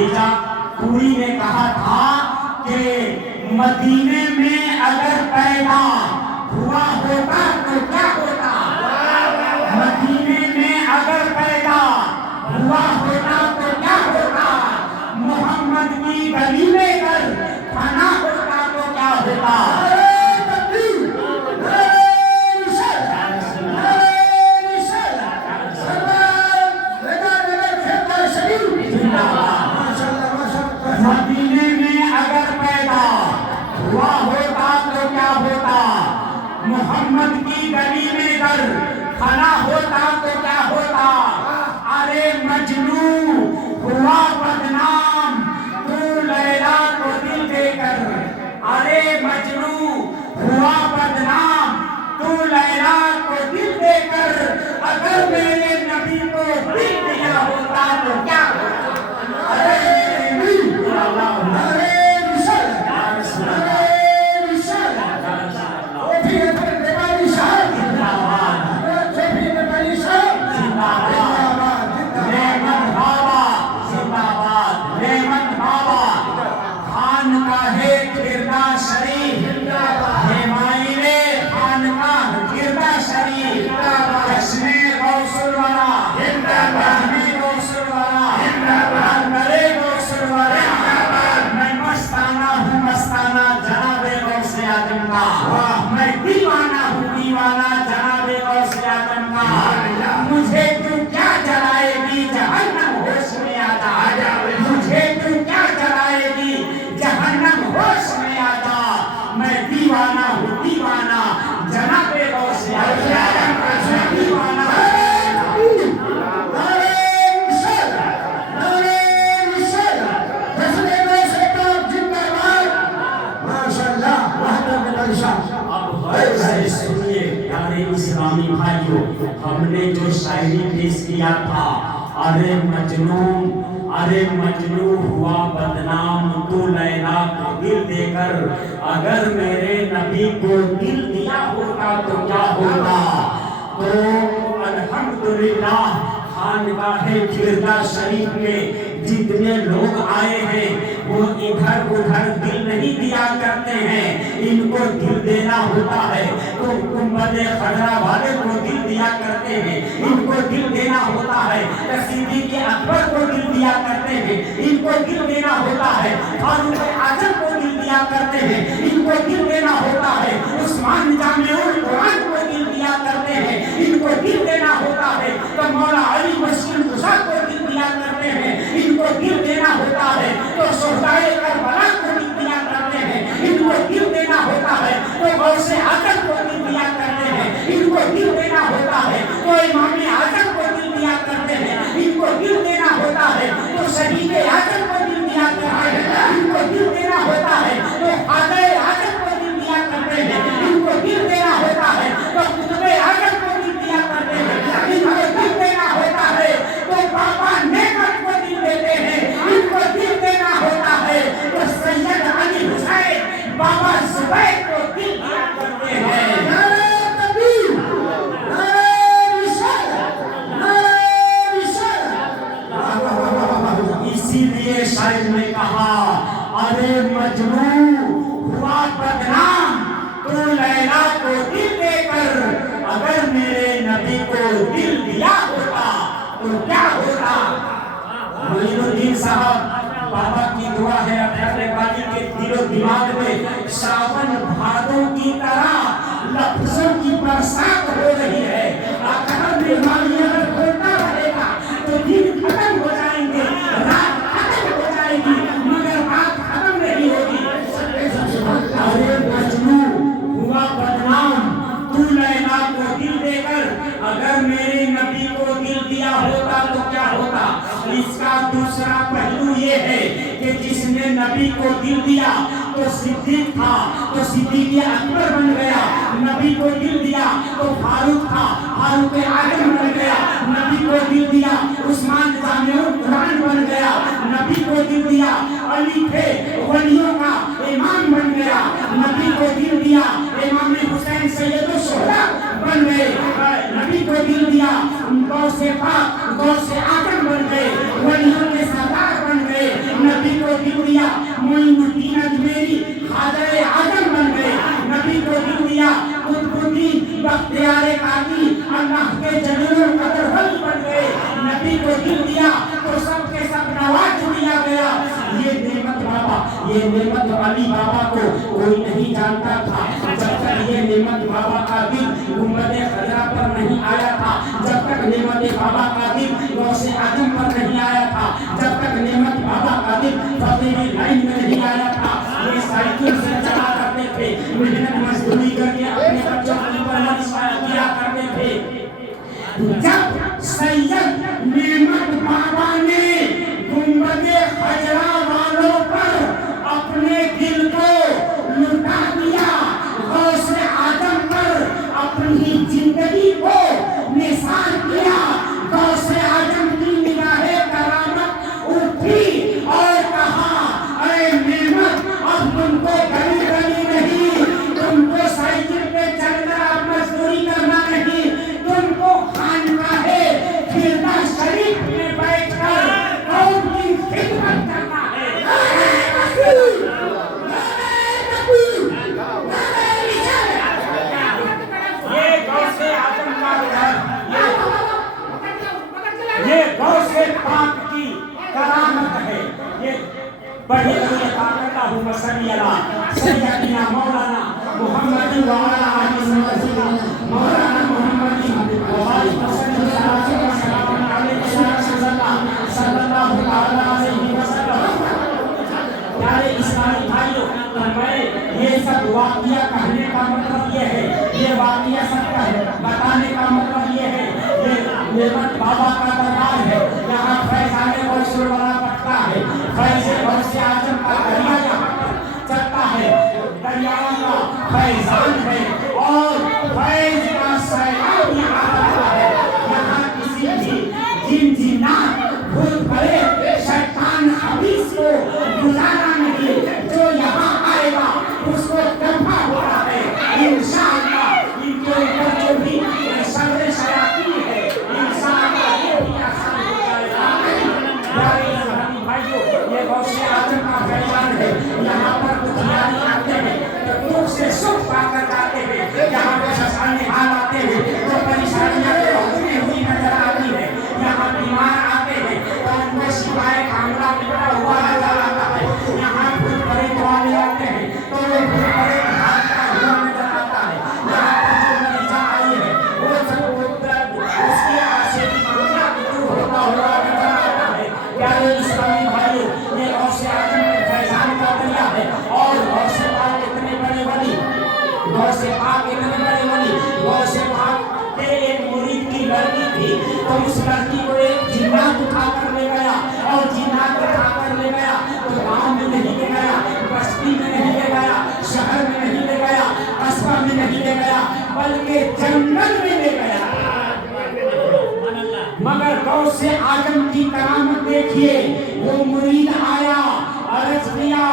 خدیجہ پوری نے کہا تھا کہ مدینے میں اگر پیدا ہوا ہوتا تو کیا ہوتا، مدینے میں اگر پیدا ہوا ہوتا تو کیا ہوتا، محمد کی گلی میں اگر فنا ہوتا تو کیا ہوتا۔ مدینے میں اگر پیدا ہوا ہوتا تو کیا ہوتا، محمد کی گلی میں اگر کھڑا ہوتا تو کیا ہوتا۔ ارے مجنوں ہوا بدنام تو لیلا کو دل دے کر، ارے مجنوں ہوا بدنام تو لیلا کو دل دے کر، اگر میرے نبی کو دل دیا ہوتا تو کیا ہوتا۔ میں دیوانہ ہوں، دیوانہ جناب غوث اعظم کا۔ مجھے تو کیا جلائے گی جہنم ہوش میں آ جا، مجھے تو کیا جلائے گی جہنم ہوش میں آ جا۔ میں دیوانہ ہوں، دیوانہ جناب غوث اعظم کا، میں دیوانہ ہوں۔ سنیے پیارے اسلامی بھائیوں، ہم نے جو شاعری پیش کیا تھا، ارے مجنوں ہوا بدنام تو لیلا کو دل دے کر، اگر میرے نبی کو دل دیا ہوتا تو کیا ہوتا۔ تو الحمدللہ خانقاہ کھردا شریف میں جتنے لوگ آئے ہیں وہ ادھر ادھر دل نہیں دیا کرتے ہیں، ان کو دل دینا ہوتا ہے تو گنبد خضرا والے کو دل دیا کرتے ہیں، ان کو دل دینا ہوتا ہے، صدیق اکبر کو دل دیا کرتے ہیں، ان کو دل دینا ہوتا ہے، فاروق اعظم کو دل دیا کرتے ہیں، ان کو دل دینا ہوتا ہے، عثمان جامع القرآن کو دل دیا کرتے ہیں، ان کو دل دینا ہوتا ہے، تو مولا علی مسلم رضا کو دل دیا کرتے ہیں، ان کو دل دینا ہوتا ہے، تو شہدائے کربلا کو دل دیا کرتے ہیں، ان کو دل دینا ہوتا ہے، تو غوث اعظم کو دل دیا کرتے ہیں، ان کو دل دینا ہوتا ہے، تو امام اعظم کو دل دیا کرتے ہیں، ان کو دل دینا ہوتا ہے، تو شہید اعظم کو دل دیا کرتے ہیں، ان کو دل دینا ہوتا ہے، تو خواجہ اعظم کو دل دیا کرتے ہیں، ان کو دل دینا ہوتا ہے، تو قطب اعظم کو دل دیا کرتے ہیں، ان کو دل دینا ہوتا ہے، تو بابا نعمت کو دل دیتے ہیں، ان کو دل دینا ہوتا ہے، تو سید علی حسین بابا زبیر کو دل دیا کرتے ہیں۔ اسی لیے شاعر نے کہا، ارے مجنوں ہوا بدنام تو لیلا کو دل دے کر، اگر میرے نبی کو دل دیا ہوتا تو کیا ہوتا۔ معین الدین صاحب بابا کی دعا ہے اپنے والی کے دل و دماغ میں ساون بھادوں کی طرح لفظوں کی برسات ہو رہی ہے، اگر بیماری اگر کھولتا رہے گا تو دن ختم ہو جائیں گے، رات ختم ہو جائے گی، مگر بات ختم نہیں ہوگی۔ ارے مجنوں ہوا بدنام تو لیلا کو دل دے کر، اگر میرے نبی کو دل دیا ہوتا تو کیا ہوتا۔ اس کا دوسرا پہلو یہ ہے کہ جس نے نبی کو دل دیا تو صدیق تھا تو صدیق اکبر بن گیا، نبی کو دل دیا تو فاروق تھا، فاروق اعظم بن گیا، نبی کو دل دیا عثمان جامع القرآن بن گیا، نبی کو دل دیا علی تھے ولیوں کا امام بن گیا، نبی کو دل دیا امام حسین سید الشہداء بن گئے، نبی کو دل دیا غوث پاک غوث اعظم بن گئے، ولیوں کے سردار بن گئے، معین الدین اجمیری خواجہ اعظم بن گئے. نبی کو دل دیا قطب الدین بختیار کاکی اللہ کے جلیل القدر ولی بن گئے. نبی کو دل دیا تو سب کے سب نواز دیا گیا. یہ نعمت بابا، یہ نعمت علی بابا کو کوئی نہیں جانتا تھا جب تک یہ نعمت بابا کا دل گنبد خضرا پر نہیں آیا تھا، جب تک نعمت بابا کا دل غوث اعظم پر نہیں آیا تھا، جب تک نعمت بابا کا دل فقیر لائن میں نہیں آیا تھا. یہ سائیکل سے چلا کرتے تھے، محنت مزدوری کر کے اپنے بچوں کی پرورش کیا کرتے تھے. جب سید نعمت بابا نے گنبد خضرا والوں پر اپنے دل کو لٹا دیا، غوث اعظم پر اپنی زندگی کو نثار کیا، غوث اعظم کی نگاہ کرامت اٹھی اور کہا اے نعمت اب تم کو گلی گلی نہیں، تم کو سائیکل پہ چل کر اب مزدوری کرنا نہیں، تم کو خانقاہ خردہ شریف میں بیٹھ کر قوم کی خدمت کرنا ہے. یہ غوث اعظم کا گھر، یہ غوث پاک کی کرامت ہے. یہ بڑی بڑی اللہم صلی علی سیدنا مولانا محمد وعلی آلہ وسلم مولانا محمد وبارک وسلم صلی اللہ علیہ وسلم. پیارے اسلامی بھائیوں، یہ سب واقعہ کہنے کا مطلب یہ ہے، یہ واقعہ سب کا ہے بتانے کا مطلب یہ ہے، یہ نعمت بابا کا دربار ہے. یہاں فیضان غوث الورا بٹتا ہے، فیض غوث اعظم کا دریا یہاں پر چلتا ہے، دریاؤں کا فیضان ہے اور فیض کا سیلاب یہاں آتا ہے. یہاں کسی بھی جن جنات بھوت بھرے شیطان خبیث کو گزارا نہیں، جو یہاں آئے گا اس کو دفع ہوتا ہے انشاءاللہ. ان کے اوپر جو بھی شر شیاطین ہے انشاءاللہ یہ بھی آسان ہو جائے گا. پیارے اسلامی بھائیوں، یہ غوث اعظم کا فیضان ہے. یہاں پر دکھیاری آتے ہیں تو دکھ سے سکھ پا کر جاتے ہیں، یہاں پہ شسان نحال آتے ہیں تو پریشانیاں ہوتی ہوئی نظر آتی ہے. یہاں بیمار آتے ہیں تو ان کو شفائے کاملہ ملتا ہوا نظر آتا ہے. یہاں بھوت پریت والے آتے ہیں تو وہ بھوت پریت بھاگتا ہوا نظر آتا ہے. یہاں پر جو مریضہ آئی ہے وہ سب درد اس کے آسیری معاملہ دور ہوتا ہوا نظر آتا ہے. پیارے اسلامی بھائیوں، یہ غوث اعظم کے فیضان کا دریا ہے اور غوث پاک اتنے بڑے ولی، غوث پاک اتنے بڑے ولی، غوث پاک کے ایک مرید کی لڑکی تھی تو اس لڑکی کو ایک جنات اٹھا کر لے گیا اور جنات اٹھا کر لے گیا تو گاؤں میں نہیں لے گیا، بستی میں نہیں لے گیا، شہر میں نہیں لے گیا، قصبہ میں نہیں لے گیا، بلکہ جنگل میں لے گیا. مگر غوث اعظم کی کرامت دیکھیے، وہ مرید آیا، عرض کیا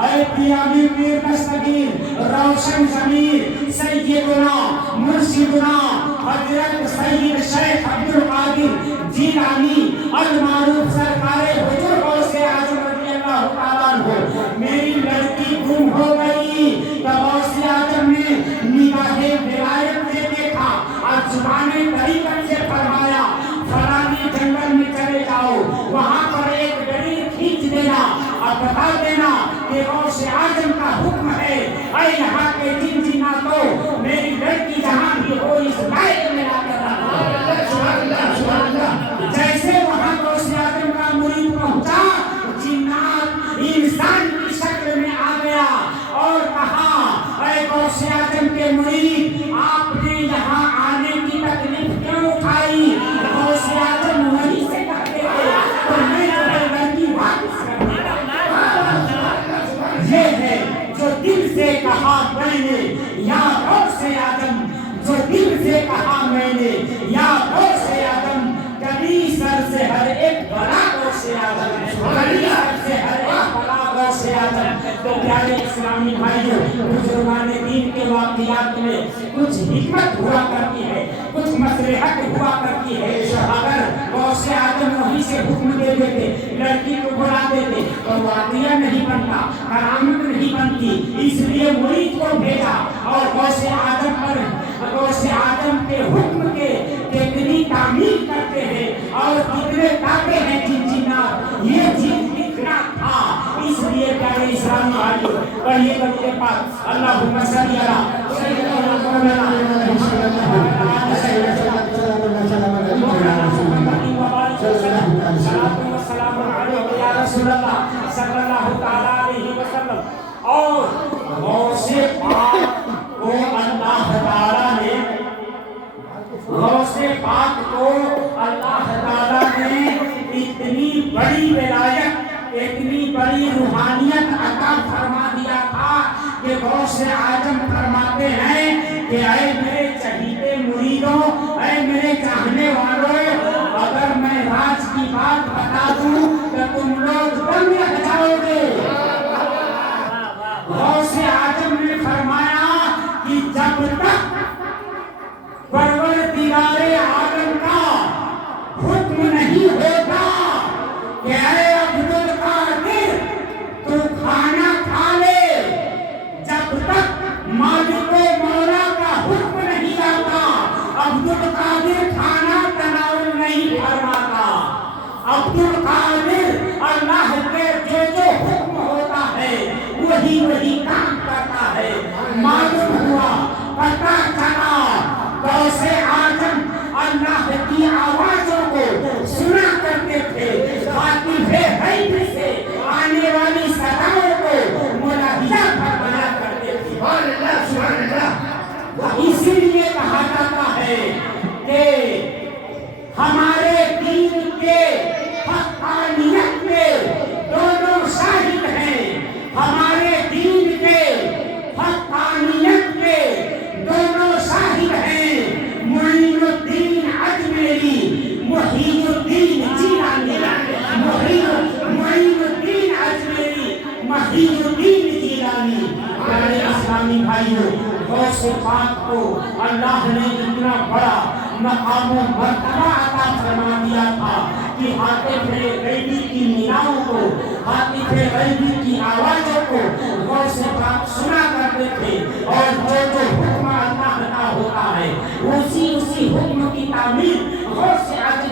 اے پیامی پیر دستگیر روشن ضمیر سیدنا مرشدنا حضرت سید شیخ عبدالقادر جیلانی المعروف سرکار حضور غوث اعظم رضی اللہ تعالیٰ عنہ، میری لڑکی گم ہو گئی. تو غوث اعظم نے نگاہ ولایت سے دیکھا اور زبان طریقت سے فرمایا فلانی جنگل میں چلے جاؤ، وہاں پر ایک ڈریر کھینچ دینا اور بتا دینا کہ غوث اعظم کا حکم ہے اے یہاں کے جن جناتوں میری لڑکی جہاں بھی ہو اس لائق میں لا کر رکھو. جیسے وہاں غوث اعظم کا مرید پہنچا، جنات انسان کی شکل میں آ گیا اور کہا اے غوث اعظم کے مرید، آپ نے یہاں آنے کی تکلیف کیوں اٹھائی؟ غوث اعظم وہیں سے کہتے تھے تو میں جو ہے لڑکی واپس کر دیا. یہ ہے جو دل سے کہا میں نے یا غوث اعظم، جو دل سے کہا میں نے یا غوث اعظم، کبھی سر سے ہر ایک بلا غوث اعظم، کبھی سر سے ہر ایک بلا غوث اعظم. تو پیارے اسلامی بھائیوں بزرگان دین کے واقعات میں کچھ حکمت ہوا کرتی ہے، کچھ مصلحت ہوا کرتی ہے۔ اگر غوث اعظم وہیں سے حکم دے دیتے، لڑکی کو بلا دیتے تو واقعہ نہیں بنتا، کرامت نہیں بنتی، اس لیے مرید کو بھیجا اور غوث اعظم کے حکم کے کتنی تعمیر کرتے ہیں اور کتنے تاکے ہیں جنجینات، یہ چیز لکھنا تھا۔ اس لیے پیارے اسلامی بھائیوں پڑھیے کلمہ پاک، اللہم صلی علی سیدنا مولانا صلی اللہ تعالیٰ علیہ وسلم۔ اور غوث پاک کو اللہ تعالیٰ نے اتنی بڑی ولایت، اتنی بڑی روحانیت عطا فرما دیا تھا کہ غوث اعظم فرماتے ہیں کہ اے میرے چہیتے مریدوں، اے میرے چاہنے والوں، اگر میں راز کی بات بتا دوں تو تم لوگ دنگ رہ جاؤ گے۔ غوث اعظم نے فرمایا کہ جب تک پروردگار عالم کا حکم نہیں ہوتا کہ اے عبدالقادر تو کھانا کھا لے، جب تک مالک و مولا کا حکم نہیں آتا عبدالقادر کھانا تناول نہیں فرماتا۔ عبدالقادر اللہ کے جو حکم ہوتا ہے وہی کام کرتا ہے۔ معلوم ہوا، پتہ چلا، غوث اعظم اللہ کی آوازوں کو سنا کرتے تھے، خاطب غیب سے آنے والی صداؤں کو ملاحظہ فرمایا کرتے تھے۔ سبحان اللہ۔ اسی لیے کہا جاتا ہے کہ ہمارے دین کے حقانیت کے دونوں شاہد ہیں، ہمارے دین کے حقانیت کے دونوں شاہد ہیں، معین الدین اجمیری، محی الدین جیلانی، معین الدین اجمیری، محی الدین جیلانی۔ پیارے اسلامی بھائیوں، غوث پاک کو اللہ نے اتنا بڑا مقام و مرتبہ عطا فرما دیا تھا کہ حاطب غیبی کی نگاہوں کو، حاطب غیبی کی آوازوں کو غوث پاک سنا کرتے تھے، اور جو حکم اللہ کا ہوتا ہے اسی حکم کی تعمیر غوث اعظم